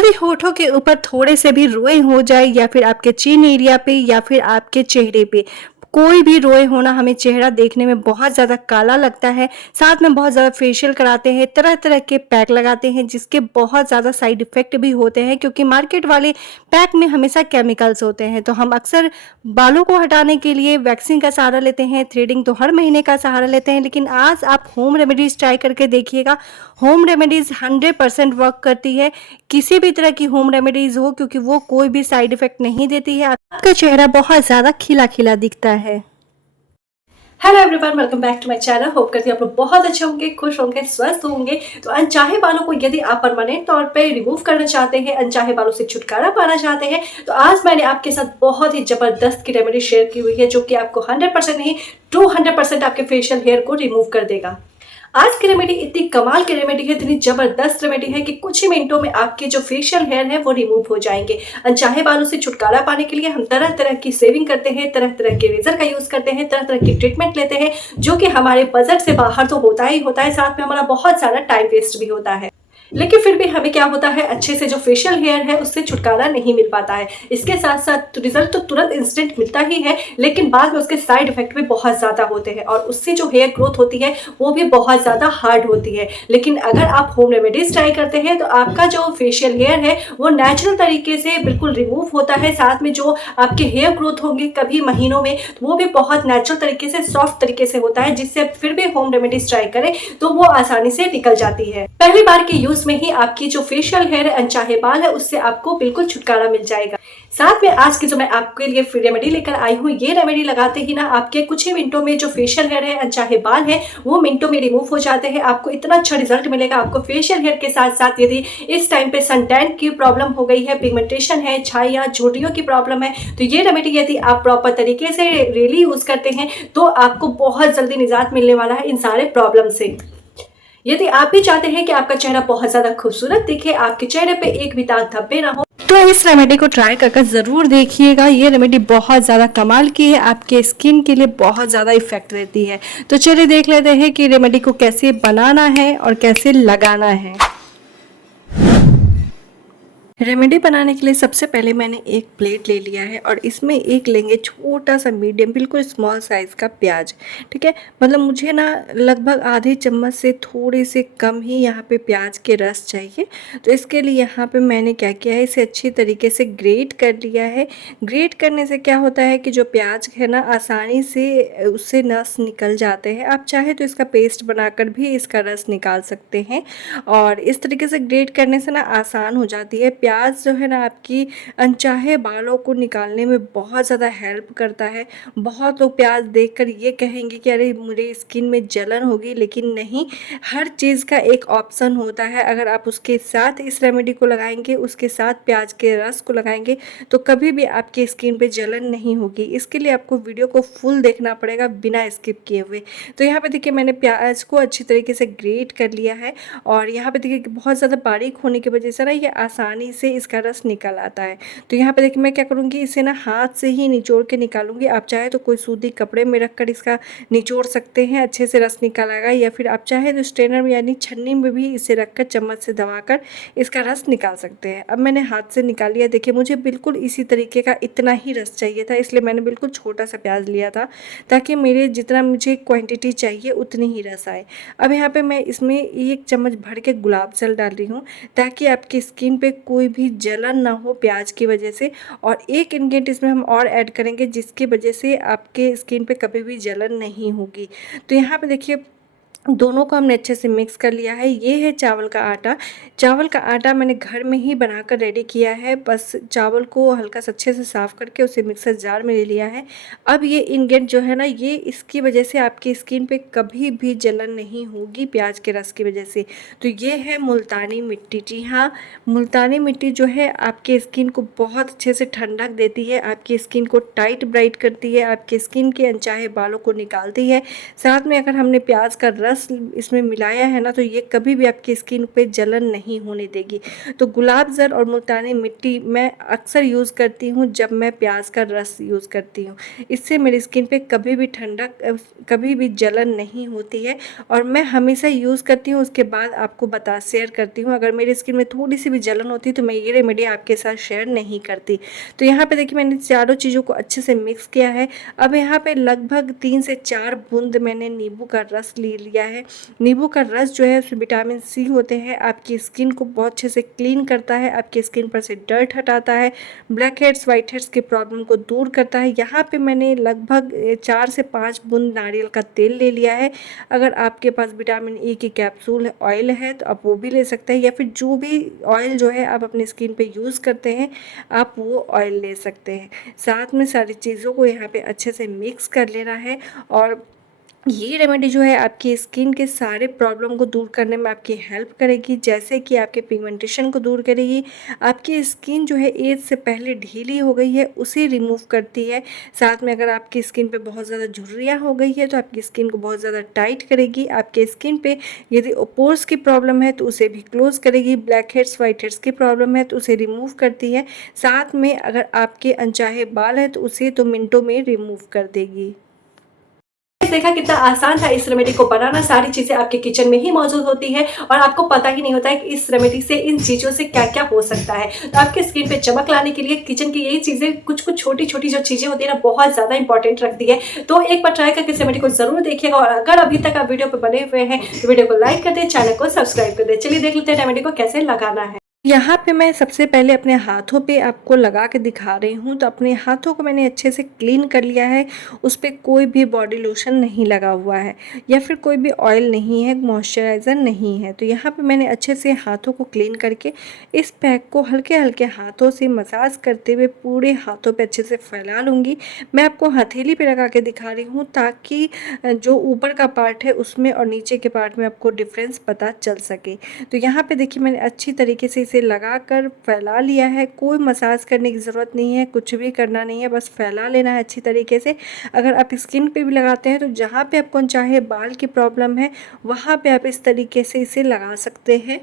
यदि होठों के ऊपर थोड़े से भी रोए हो जाए या फिर आपके चिन एरिया पे या फिर आपके चेहरे पे कोई भी रोए होना, हमें चेहरा देखने में बहुत ज़्यादा काला लगता है। साथ में बहुत ज़्यादा फेशियल कराते हैं, तरह तरह के पैक लगाते हैं जिसके बहुत ज़्यादा साइड इफ़ेक्ट भी होते हैं, क्योंकि मार्केट वाले पैक में हमेशा केमिकल्स होते हैं। तो हम अक्सर बालों को हटाने के लिए वैक्सिंग का सहारा लेते हैं, थ्रेडिंग तो हर महीने का सहारा लेते हैं, लेकिन आज आप होम रेमेडीज़ ट्राई करके देखिएगा। होम रेमेडीज़ 100% वर्क करती है। किसी भी तरह की होम रेमेडीज़ हो, क्योंकि वो कोई भी साइड इफ़ेक्ट नहीं देती है। आपका चेहरा बहुत ज़्यादा खिला-खिला दिखता है। Hello everyone, welcome back to my channel. Hope करती हूँ आप लोग बहुत अच्छे होंगे, खुश होंगे, स्वस्थ होंगे। तो अनचाहे बालों को यदि आप परमानेंट तौर पे रिमूव करना चाहते हैं, अनचाहे बालों से छुटकारा पाना चाहते हैं, तो आज मैंने आपके साथ बहुत ही जबरदस्त की रेमेडी शेयर की हुई है जो कि आपको 100% नहीं 200% आपके फेशियल हेयर को रिमूव कर देगा। आज की रेमेडी इतनी कमाल की रेमेडी है, इतनी जबरदस्त रेमेडी है कि कुछ ही मिनटों में आपके जो फेशियल हेयर है वो रिमूव हो जाएंगे। अनचाहे बालों से छुटकारा पाने के लिए हम तरह तरह की सेविंग करते हैं, तरह तरह के रेजर का यूज करते हैं, तरह तरह की ट्रीटमेंट लेते हैं जो कि हमारे बजट से बाहर तो होता ही होता है, साथ में हमारा बहुत सारा टाइम वेस्ट भी होता है। लेकिन फिर भी हमें क्या होता है, अच्छे से जो फेशियल हेयर है उससे छुटकारा नहीं मिल पाता है। इसके साथ साथ रिजल्ट तो तुरंत इंस्टेंट मिलता ही है, लेकिन बाद में उसके साइड इफेक्ट भी बहुत ज़्यादा होते हैं और उससे जो हेयर ग्रोथ होती है वो भी बहुत ज़्यादा हार्ड होती है। लेकिन अगर आप होम रेमेडीज ट्राई करते हैं तो आपका जो फेशियल हेयर है वो नेचुरल तरीके से बिल्कुल रिमूव होता है। साथ में जो आपके हेयर ग्रोथ होंगे कभी महीनों में, तो वो भी बहुत नेचुरल तरीके से, सॉफ्ट तरीके से होता है, जिससे फिर भी होम रेमेडीज ट्राई करें तो वो आसानी से निकल जाती है। पहली बार के यूज में ही आपकी जो फेशियल हेयर है, अनचाहे बाल है, उससे आपको बिल्कुल छुटकारा मिल जाएगा। साथ में आज की जो मैं आपके लिए फ्री रेमेडी लेकर आई हूँ, ये रेमेडी लगाते ही ना आपके कुछ ही मिनटों में जो फेशियल हेयर है, अनचाहे बाल है, वो मिनटों में रिमूव हो जाते हैं। आपको इतना अच्छा रिजल्ट मिलेगा। आपको फेशियल हेयर के साथ साथ यदि इस टाइम पे सन टैन की प्रॉब्लम हो गई है, पिगमेंटेशन है, छाइयाँ झुर्रियों की प्रॉब्लम है, तो ये रेमेडी यदि आप प्रॉपर तरीके से डेली यूज करते हैं तो आपको बहुत जल्दी निजात मिलने वाला है इन सारे प्रॉब्लम से। यदि आप भी चाहते हैं कि आपका चेहरा बहुत ज्यादा खूबसूरत दिखे, आपके चेहरे पे एक भी दाग धब्बे ना हो, तो इस रेमेडी को ट्राई करके ज़रूर देखिएगा। ये रेमेडी बहुत ज़्यादा कमाल की है, आपके स्किन के लिए बहुत ज़्यादा इफेक्ट देती है। तो चलिए देख लेते हैं कि रेमेडी को कैसे बनाना है और कैसे लगाना है। रेमेडी बनाने के लिए सबसे पहले मैंने एक प्लेट ले लिया है और इसमें एक लेंगे छोटा सा मीडियम बिल्कुल स्मॉल साइज़ का प्याज। ठीक है, मतलब मुझे ना लगभग आधे चम्मच से थोड़े से कम ही यहाँ पे प्याज के रस चाहिए। तो इसके लिए यहाँ पे मैंने क्या किया है, इसे अच्छी तरीके से ग्रेट कर लिया है। ग्रेट करने से क्या होता है कि जो प्याज है ना, आसानी से उससे रस निकल जाते हैं। आप चाहे तो इसका पेस्ट बनाकर भी इसका रस निकाल सकते हैं और इस तरीके से ग्रेट करने से ना आसान हो जाती है। प्याज जो है ना आपकी अनचाहे बालों को निकालने में बहुत ज़्यादा हेल्प करता है। बहुत लोग प्याज देखकर ये कहेंगे कि अरे मेरे स्किन में जलन होगी, लेकिन नहीं, हर चीज़ का एक ऑप्शन होता है। अगर आप उसके साथ इस रेमेडी को लगाएंगे, उसके साथ प्याज के रस को लगाएंगे, तो कभी भी आपकी स्किन पे जलन नहीं होगी। इसके लिए आपको वीडियो को फुल देखना पड़ेगा बिना स्किप किए हुए। तो यहाँ पे देखिए मैंने प्याज को अच्छी तरीके से ग्रेट कर लिया है और यहाँ पे देखिए बहुत ज़्यादा बारीक होने की वजह से ना ये आसानी से इसका रस निकल आता है। तो यहाँ पे देखिए मैं क्या करूँगी, इसे ना हाथ से ही निचोड़ के निकालूंगी। आप चाहे तो कोई सूती कपड़े में रखकर इसका निचोड़ सकते हैं, अच्छे से रस निकल आएगा, या फिर आप चाहे तो स्ट्रेनर में यानी छन्नी में भी इसे रखकर चम्मच से दबाकर इसका रस निकाल सकते हैं। अब मैंने हाथ से निकाल लिया। देखिए मुझे बिल्कुल इसी तरीके का इतना ही रस चाहिए था, इसलिए मैंने बिल्कुल छोटा सा प्याज लिया था ताकि मेरे जितना मुझे क्वांटिटी चाहिए उतनी ही रस आए। अब यहाँ पे मैं इसमें 1 चम्मच भर के गुलाब जल डाल रही हूँ ताकि आपकी स्किन पे कोई भी जलन ना हो प्याज की वजह से। और एक इंग्रेडिएंट इसमें हम और ऐड करेंगे जिसकी वजह से आपके स्किन पे कभी भी जलन नहीं होगी। तो यहाँ पे देखिए दोनों को हमने अच्छे से मिक्स कर लिया है। ये है चावल का आटा। चावल का आटा मैंने घर में ही बनाकर रेडी किया है। बस चावल को हल्का सा अच्छे से साफ़ करके उसे मिक्सर जार में ले लिया है। अब ये इंग्रेडिएंट जो है ना, ये इसकी वजह से आपकी स्किन पे कभी भी जलन नहीं होगी प्याज के रस की वजह से। तो ये है मुल्तानी मिट्टी। जी हाँ, मुल्तानी मिट्टी जो है आपके स्किन को बहुत अच्छे से ठंडक देती है, आपकी स्किन को टाइट ब्राइट करती है, आपकी स्किन के अनचाहे बालों को निकालती है। साथ में अगर हमने प्याज का रस इसमें मिलाया है ना, तो ये कभी भी आपकी स्किन पे जलन नहीं होने देगी। तो गुलाब जल और मुल्तानी मिट्टी मैं अक्सर यूज़ करती हूँ जब मैं प्याज का रस यूज़ करती हूँ। इससे मेरी स्किन पे कभी भी ठंडक कभी भी जलन नहीं होती है और मैं हमेशा यूज़ करती हूँ। उसके बाद आपको शेयर करती हूँ। अगर मेरी स्किन में थोड़ी सी भी जलन होती है तो मैं ये रेमेडी आपके साथ शेयर नहीं करती। तो यहाँ पे देखिए मैंने चारों चीज़ों को अच्छे से मिक्स किया है। अब यहाँ पे लगभग 3 से 4 बूंद मैंने नींबू का रस ले लिया है। नींबू का रस जो है उसमें विटामिन सी होते हैं, आपकी स्किन को बहुत अच्छे से क्लीन करता है, आपकी स्किन पर से डर्ट हटाता है, ब्लैक हेड्स वाइट हेड्स के प्रॉब्लम को दूर करता है। यहाँ पे मैंने लगभग 4 से 5 बूंद नारियल का तेल ले लिया है। अगर आपके पास विटामिन ई की कैप्सूल ऑयल है तो आप वो भी ले सकते हैं, या फिर जो भी ऑयल जो है आप अपनी स्किन पे यूज़ करते हैं आप वो ऑयल ले सकते हैं। साथ में सारी चीज़ों को यहाँ पे अच्छे से मिक्स कर लेना है और ये रेमेडी जो है आपकी स्किन के सारे प्रॉब्लम को दूर करने में आपकी हेल्प करेगी, जैसे कि आपके पिगमेंटेशन को दूर करेगी, आपकी स्किन जो है एज से पहले ढीली हो गई है उसे रिमूव करती है। साथ में अगर आपकी स्किन पे बहुत ज़्यादा झुर्रियाँ हो गई है तो आपकी स्किन को बहुत ज़्यादा टाइट करेगी। आपके स्किन पे यदि पोर्स की प्रॉब्लम है तो उसे भी क्लोज करेगी, ब्लैक हेड्स वाइट हेड्स की प्रॉब्लम है तो उसे रिमूव करती है। साथ में अगर आपके अनचाहे बाल है तो उसे तो मिनटों में रिमूव कर देगी। देखा कितना आसान था इस रेमेडी को बनाना। सारी चीजें आपके किचन में ही मौजूद होती है और आपको पता ही नहीं होता है कि इस रेमेडी से इन चीजों से क्या क्या हो सकता है। तो आपके स्किन पे चमक लाने के लिए किचन की यही चीजें कुछ कुछ छोटी छोटी जो चीजें होती है ना बहुत ज्यादा इंपॉर्टेंट रखती है। तो एक बार ट्राई करके इस रेमेडी को जरूर देखिएगा और अगर अभी तक आप वीडियो पे बने हुए हैं तो वीडियो को लाइक कर दे, चैनल को सब्सक्राइब कर दे। चलिए देख लेते हैं रेमेडी को कैसे लगाना है। यहाँ पे मैं सबसे पहले अपने हाथों पे आपको लगा के दिखा रही हूँ। तो अपने हाथों को मैंने अच्छे से क्लीन कर लिया है, उस पर कोई भी बॉडी लोशन नहीं लगा हुआ है या फिर कोई भी ऑयल नहीं है, मॉइस्चराइज़र नहीं है। तो यहाँ पे मैंने अच्छे से हाथों को क्लीन करके इस पैक को हल्के हल्के हाथों से मसाज करते हुए पूरे हाथों पे अच्छे से फैला लूँगी। मैं आपको हथेली पे लगा के दिखा रही हूँ ताकि जो ऊपर का पार्ट है उसमें और नीचे के पार्ट में आपको डिफरेंस पता चल सके। तो यहाँ पे देखिए मैंने अच्छी तरीके से इसे लगाकर फैला लिया है। कोई मसाज करने की ज़रूरत नहीं है, कुछ भी करना नहीं है, बस फैला लेना है अच्छी तरीके से। अगर आप स्किन पे भी लगाते हैं तो जहाँ पे आपको चाहे बाल की प्रॉब्लम है वहाँ पे आप इस तरीके से इसे लगा सकते हैं।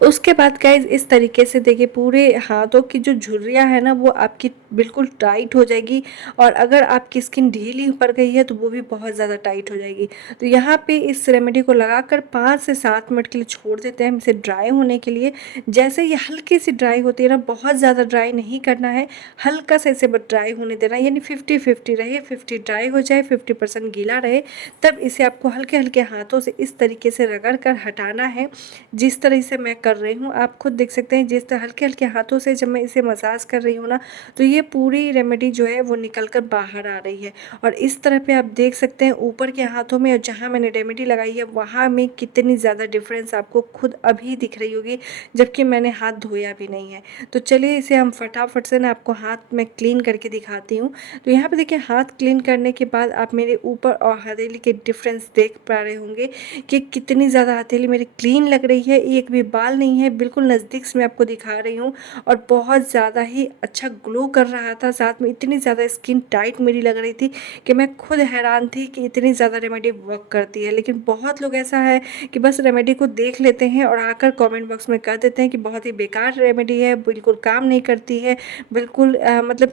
उसके बाद गाइज इस तरीके से देखिए पूरे हाथों की जो झुर्रियाँ है ना वो आपकी बिल्कुल टाइट हो जाएगी और अगर आपकी स्किन ढीली पड़ गई है तो वो भी बहुत ज़्यादा टाइट हो जाएगी। तो यहाँ पे इस रेमेडी को लगाकर 5 से 7 मिनट के लिए छोड़ देते हैं इसे ड्राई होने के लिए। जैसे ये हल्की सी ड्राई होती है ना, बहुत ज़्यादा ड्राई नहीं करना है, हल्का सा इसे बस ड्राई होने देना, यानी 50-50 रहे, 50 ड्राई हो जाए 50% गीला रहे, तब इसे आपको हल्के हल्के हाथों से इस तरीके से रगड़ कर हटाना है। जिस तरह से मैं कर रही हूँ आप खुद देख सकते हैं, जिस तरह हल्के हल्के हाथों से जब मैं इसे मसाज कर रही हूँ ना तो ये पूरी रेमेडी जो है वो निकल कर बाहर आ रही है। और इस तरह पे आप देख सकते हैं ऊपर के हाथों में और जहाँ मैंने रेमेडी लगाई है वहाँ में कितनी ज़्यादा डिफरेंस आपको खुद अभी दिख रही होगी, जबकि मैंने हाथ धोया भी नहीं है। तो चलिए इसे हम फटाफट से ना आपको हाथ में क्लीन करके दिखाती हूँ। तो यहाँ पे देखिए हाथ क्लीन करने के बाद आप मेरे ऊपर और हथेली के डिफरेंस देख पा रहे होंगे कि कितनी ज़्यादा हथेली मेरी क्लीन लग रही है, एक भी बाल नहीं है, बिल्कुल नज़दीक से मैं आपको दिखा रही हूँ और बहुत ज़्यादा ही अच्छा ग्लो कर रहा था। साथ में इतनी ज़्यादा स्किन टाइट मेरी लग रही थी कि मैं खुद हैरान थी कि इतनी ज़्यादा रेमेडी वर्क करती है। लेकिन बहुत लोग ऐसा है कि बस रेमेडी को देख लेते हैं और आकर कमेंट बॉक्स में कह देते हैं कि बहुत ही बेकार रेमेडी है, बिल्कुल काम नहीं करती है, बिल्कुल मतलब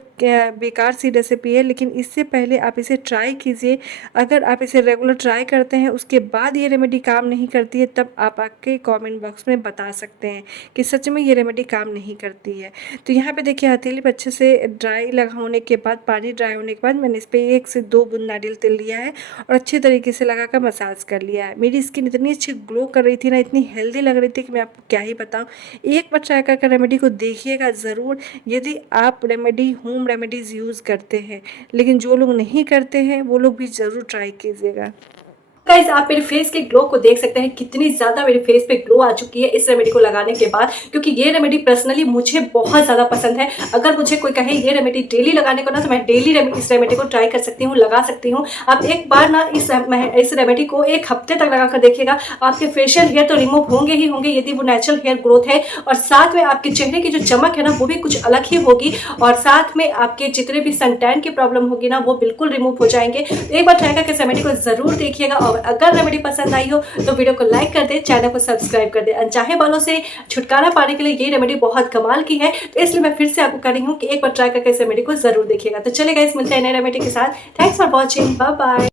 बेकार सी रेसिपी है। लेकिन इससे पहले आप इसे ट्राई कीजिए। अगर आप इसे रेगुलर ट्राई करते हैं उसके बाद ये रेमेडी काम नहीं करती है तब आप आके कमेंट बॉक्स में बता सकते हैं कि सच में ये रेमेडी काम नहीं करती है। तो यहाँ पे देखिए हथेली पे अच्छे से ड्राई होने के बाद, पानी ड्राई होने के बाद मैंने इस पर 1 से 2 बूंद नारियल तेल लिया है और अच्छे तरीके से लगाकर मसाज कर लिया है। मेरी स्किन इतनी अच्छी ग्लो कर रही थी ना, इतनी हेल्दी लग रही थी कि मैं आपको क्या ही बताऊँ। एक बार ट्राई करके रेमेडी को देखिएगा ज़रूर। यदि आप रेमेडी होम रेमेडीज़ यूज़ करते हैं, लेकिन जो लोग नहीं करते हैं वो लोग भी ज़रूर ट्राई कीजिएगा। गाइस आप मेरे फेस के ग्लो को देख सकते हैं, कितनी ज़्यादा मेरे फेस पे ग्लो आ चुकी है इस रेमेडी को लगाने के बाद, क्योंकि ये रेमेडी पर्सनली मुझे बहुत ज़्यादा पसंद है। अगर मुझे कोई कहे ये रेमेडी डेली लगाने को ना, तो मैं डेली इस रेमेडी को ट्राई कर सकती हूँ, लगा सकती हूँ। आप एक बार ना इस रेमेडी को 1 हफ्ते तक लगा कर देखिएगा, आपके फेशियल हेयर तो रिमूव होंगे ही होंगे यदि वो नेचुरल हेयर ग्रोथ है, और साथ में आपके चेहरे की जो चमक है ना वो भी कुछ अलग ही होगी, और साथ में आपके जितने भी सन टैन की प्रॉब्लम होगी ना वो बिल्कुल रिमूव हो जाएंगे। तो एक बार ट्राई करके इस रेमेडी को ज़रूर देखिएगा और और अगर रेमेडी पसंद आई हो तो वीडियो को लाइक कर दे, चैनल को सब्सक्राइब कर दे। अनचाहे बालों से छुटकारा पाने के लिए ये रेमेडी बहुत कमाल की है, तो इसलिए मैं फिर से आपको कह रही हूँ कि एक बार ट्राई करके इस रेमेडी को जरूर देखिएगा। तो चलिए गाइस, मिलते हैं नए रेमेडी के साथ। Thanks for watching, bye bye.